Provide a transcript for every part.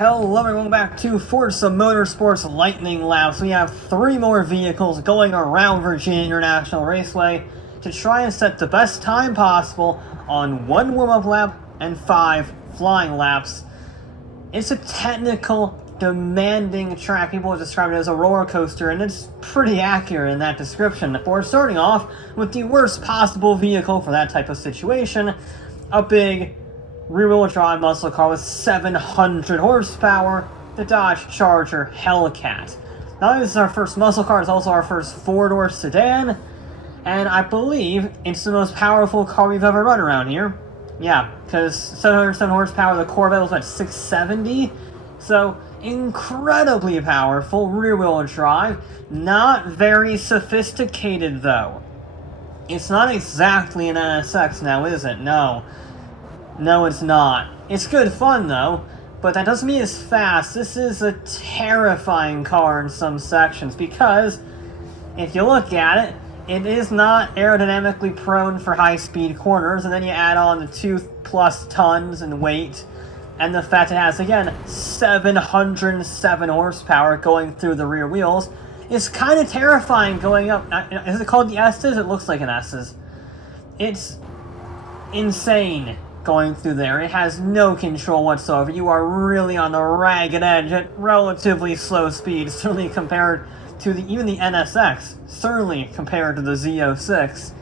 Hello everyone, welcome back to Forza Motorsport's Lightning Laps. We have 3 more vehicles going around Virginia International Raceway to try and set the best time possible on 1 warm-up lap and 5 flying laps. It's a technical, demanding track. People describe it as a roller coaster, and it's pretty accurate in that description. We're starting off with the worst possible vehicle for that type of situation, a big rear-wheel drive muscle car with 700 horsepower, the Dodge Charger Hellcat. Not only is this our first muscle car, it's also our first 4-door sedan, and I believe it's the most powerful car we've ever run around here. Yeah, because 707 horsepower, the Corvette was at 670, so incredibly powerful rear-wheel drive. Not very sophisticated, though. It's not exactly an NSX now, is it? No. No, it's not. It's good fun, though, but that doesn't mean it's fast. This is a terrifying car in some sections, because if you look at it, it is not aerodynamically prone for high-speed corners, and then you add on the 2+ tons in weight, and the fact it has, again, 707 horsepower going through the rear wheels. It's kind of terrifying going up. Is it called the S's? It looks like an S's. It's insane going through there. It has no control whatsoever. You are really on the ragged edge at relatively slow speed, certainly compared to even the NSX, certainly compared to the Z06.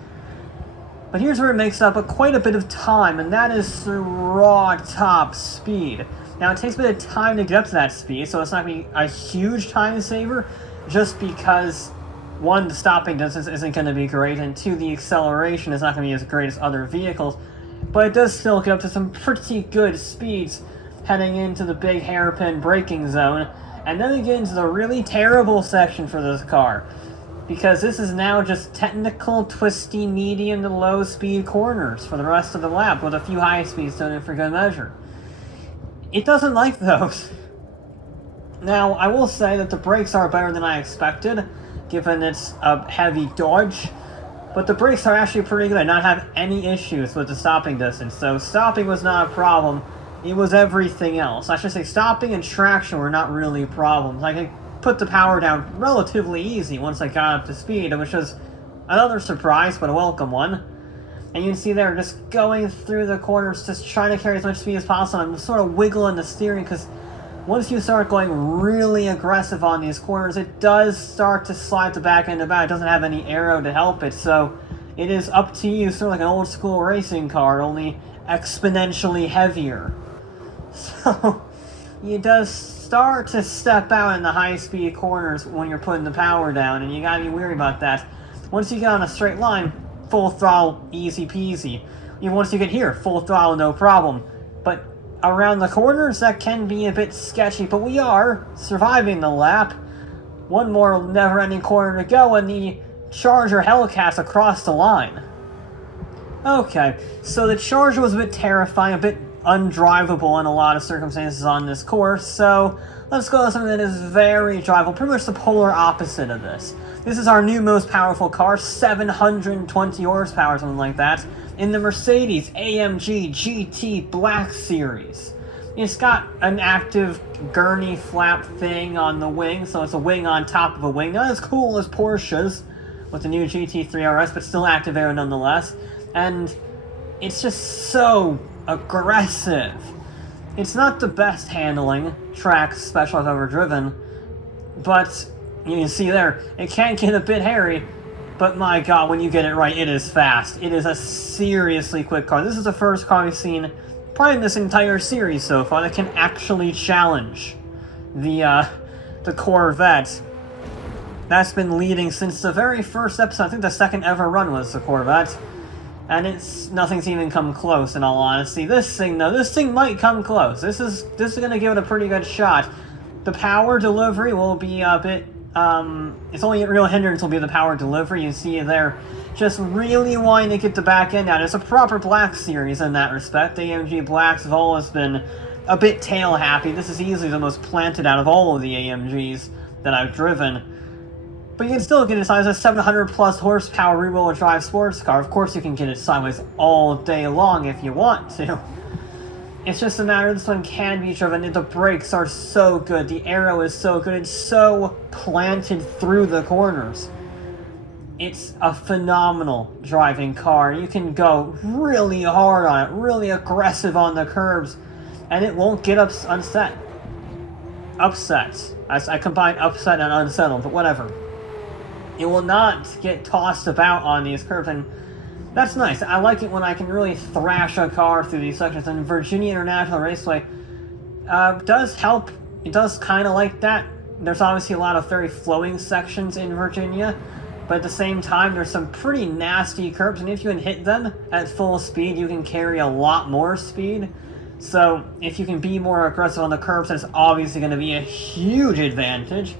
But here's where it makes up quite a bit of time, and that is through raw top speed. Now, it takes a bit of time to get up to that speed, so it's not going to be a huge time saver, just because, 1, the stopping distance isn't going to be great, and 2, the acceleration is not going to be as great as other vehicles. But it does still get up to some pretty good speeds heading into the big hairpin braking zone. And then we get into the really terrible section for this car, because this is now just technical, twisty, medium to low speed corners for the rest of the lap, with a few high speeds thrown in for good measure. It doesn't like those. Now, I will say that the brakes are better than I expected, given it's a heavy Dodge. But the brakes are actually pretty good. I did not have any issues with the stopping distance. So stopping was not a problem. It was everything else. I should say stopping and traction were not really problems. I could put the power down relatively easy once I got up to speed, which was another surprise, but a welcome one. And you can see there, just going through the corners, just trying to carry as much speed as possible. I'm sort of wiggling the steering, because once you start going really aggressive on these corners, it does start to slide the back end about. It doesn't have any aero to help it, so it is up to you, sort of like an old school racing car, only exponentially heavier. So you does start to step out in the high speed corners when you're putting the power down, and you gotta be wary about that. Once you get on a straight line, full throttle, easy peasy. Even once you get here, full throttle, no problem. But around the corners, that can be a bit sketchy, but we are surviving the lap. One more never-ending corner to go, and the Charger Hellcat's across the line. Okay, so the Charger was a bit terrifying, a bit undrivable in a lot of circumstances on this course, so let's go to something that is very drivable, pretty much the polar opposite of this. This is our new most powerful car, 720 horsepower, something like that, in the Mercedes-AMG GT Black Series. It's got an active gurney flap thing on the wing, so it's a wing on top of a wing. Not as cool as Porsche's with the new GT3 RS, but still active aero nonetheless. And it's just so aggressive. It's not the best handling track special I've ever driven, but you can see there, it can get a bit hairy. But my god, when you get it right, it is fast. It is a seriously quick car. This is the first car we've seen, probably in this entire series so far, that can actually challenge the Corvette. That's been leading since the very first episode. I think the second ever run was the Corvette. And nothing's even come close, in all honesty. This thing, though, this thing might come close. This is going to give it a pretty good shot. The power delivery will be a bit... it's only a real hindrance will be the power delivery. You see there, just really wanting to get the back end out. It's a proper Black Series in that respect. AMG Blacks have always been a bit tail happy. This is easily the most planted out of all of the AMGs that I've driven. But you can still get it sideways as a 700 plus horsepower rear-wheel drive sports car. Of course you can get it sideways all day long if you want to. It's just a matter of this one can be driven. The brakes are so good. The aero is so good. It's so planted through the corners. It's a phenomenal driving car. You can go really hard on it, really aggressive on the curves, and it won't get upset. I combine upset and unsettled, but whatever. It will not get tossed about on these curves, and that's nice. I like it when I can really thrash a car through these sections, and Virginia International Raceway does help. It does kind of like that. There's obviously a lot of very flowing sections in Virginia, but at the same time, there's some pretty nasty curves, and if you can hit them at full speed, you can carry a lot more speed. So if you can be more aggressive on the curves, that's obviously going to be a huge advantage.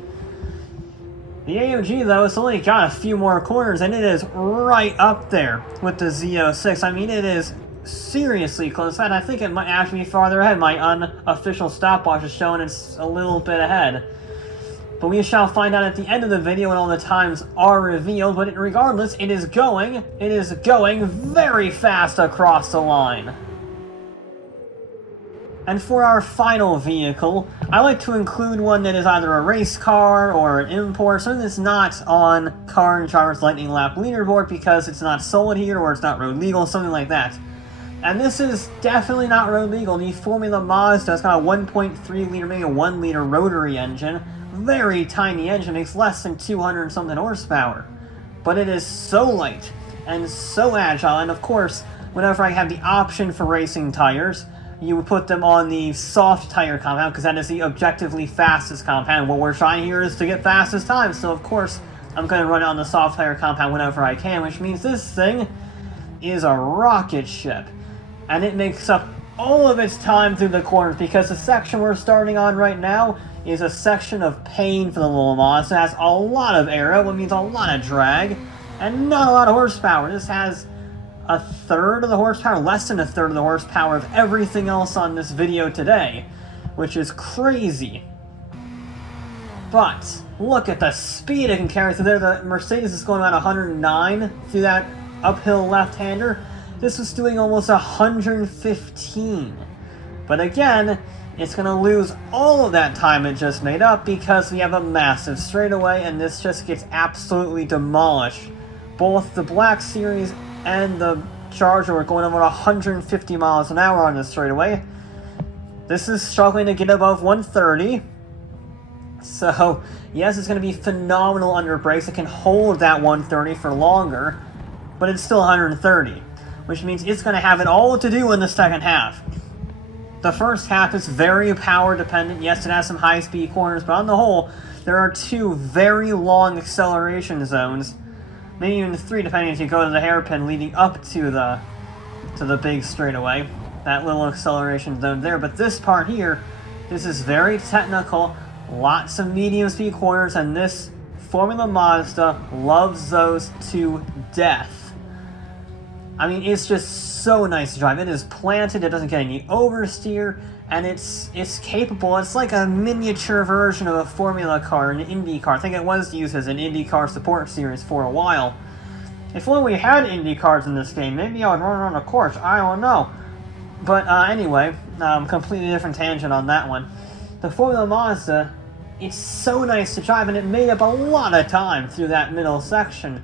The AMG, though, it's only got a few more corners, and it is right up there with the Z06. I mean, it is seriously close. In fact, I think it might actually be farther ahead. My unofficial stopwatch is showing it's a little bit ahead. But we shall find out at the end of the video when all the times are revealed. But regardless, it is going very fast across the line. And for our final vehicle, I like to include one that is either a race car or an import, something that's not on Car and Driver's Lightning Lap leaderboard because it's not sold here or it's not road legal, something like that. And this is definitely not road legal. The Formula Mazda has got a 1.3 liter, maybe a 1 liter rotary engine. Very tiny engine, makes less than 200 something horsepower. But it is so light and so agile, and of course, whenever I have the option for racing tires, you would put them on the soft tire compound, because that is the objectively fastest compound. What we're trying here is to get fastest time, so of course, I'm going to run it on the soft tire compound whenever I can, which means this thing is a rocket ship. And it makes up all of its time through the corners, because the section we're starting on right now is a section of pain for the little Mazda. It has a lot of aero, which means a lot of drag, and not a lot of horsepower. This has a third of the horsepower, less than a third of the horsepower of everything else on this video today, which is crazy. But look at the speed it can carry through there. The Mercedes is going about 109 through that uphill left-hander. This was doing almost 115. But again, it's going to lose all of that time it just made up because we have a massive straightaway, and this just gets absolutely demolished. Both the Black Series and the Charger were going over 150 miles an hour on this straightaway. This is struggling to get above 130. So, yes, it's going to be phenomenal under brakes. It can hold that 130 for longer, but it's still 130, which means it's going to have it all to do in the second half. The first half is very power dependent. Yes, it has some high-speed corners, but on the whole, there are two very long acceleration zones. Maybe even 3, depending if you go to the hairpin leading up to the big straightaway. That little acceleration zone there. But this part here, this is very technical. Lots of medium speed corners, and this Formula Mazda loves those to death. I mean, it's just so nice to drive. It is planted, it doesn't get any oversteer, and it's capable. It's like a miniature version of a Formula car, an Indy car. I think it was used as an Indy car support series for a while. If only we had Indy cars in this game, maybe I would run on a course. I don't know. But anyway, completely different tangent on that one. The Formula Mazda, it's so nice to drive, and it made up a lot of time through that middle section.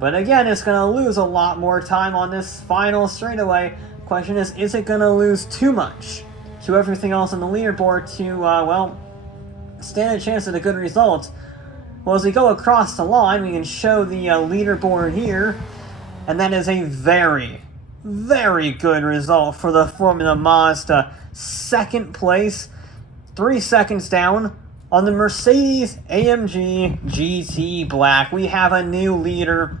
But again, it's going to lose a lot more time on this final straightaway. Question is it going to lose too much to everything else on the leaderboard to, well, stand a chance at a good result? Well, as we go across the line, we can show the leaderboard here, and that is a very, very good result for the Formula Mazda. Second place, 3 seconds down on the Mercedes-AMG GT Black. We have a new leader.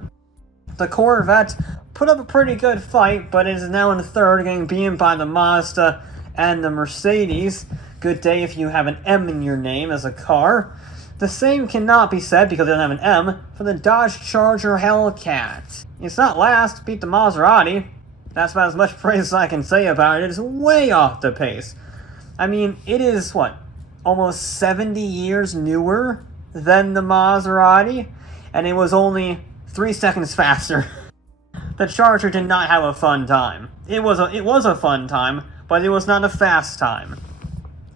The Corvette put up a pretty good fight, but is now in third, getting beaten by the Mazda and the Mercedes. Good day if you have an M in your name as a car. The same cannot be said, because it doesn't have an M, for the Dodge Charger Hellcat. It's not last, beat the Maserati. That's about as much praise as I can say about it. It is way off the pace. I mean, it is, what, almost 70 years newer than the Maserati, and it was only 3 seconds faster. The Charger did not have a fun time. It was a fun time, but it was not a fast time.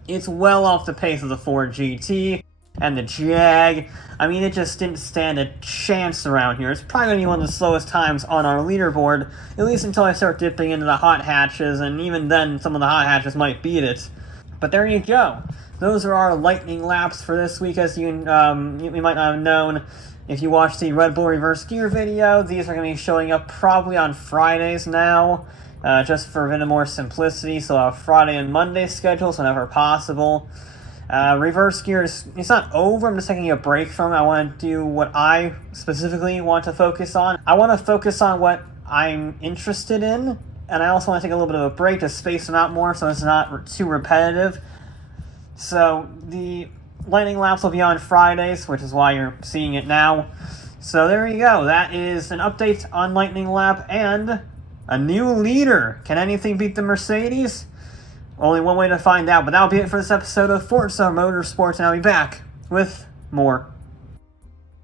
It's well off the pace of the Ford GT and the Jag. I mean, it just didn't stand a chance around here. It's probably going to be one of the slowest times on our leaderboard, at least until I start dipping into the hot hatches, and even then, some of the hot hatches might beat it. But there you go. Those are our lightning laps for this week, as you might not have known. If you watched the Red Bull reverse gear video, these are going to be showing up probably on Fridays now, just for a bit more simplicity, so I'll have Friday and Monday schedules whenever possible. Reverse gears, it's not over, I'm just taking a break from it. I want to do what I specifically want to focus on. I want to focus on what I'm interested in, and I also want to take a little bit of a break to space them out more so it's not too repetitive. So the lightning laps will be on Fridays, which is why you're seeing it now. So there you go. That is an update on lightning lap and a new leader. Can anything beat the Mercedes? Only one way to find out, but that'll be it for this episode of Forza Motorsport, and I'll be back with more.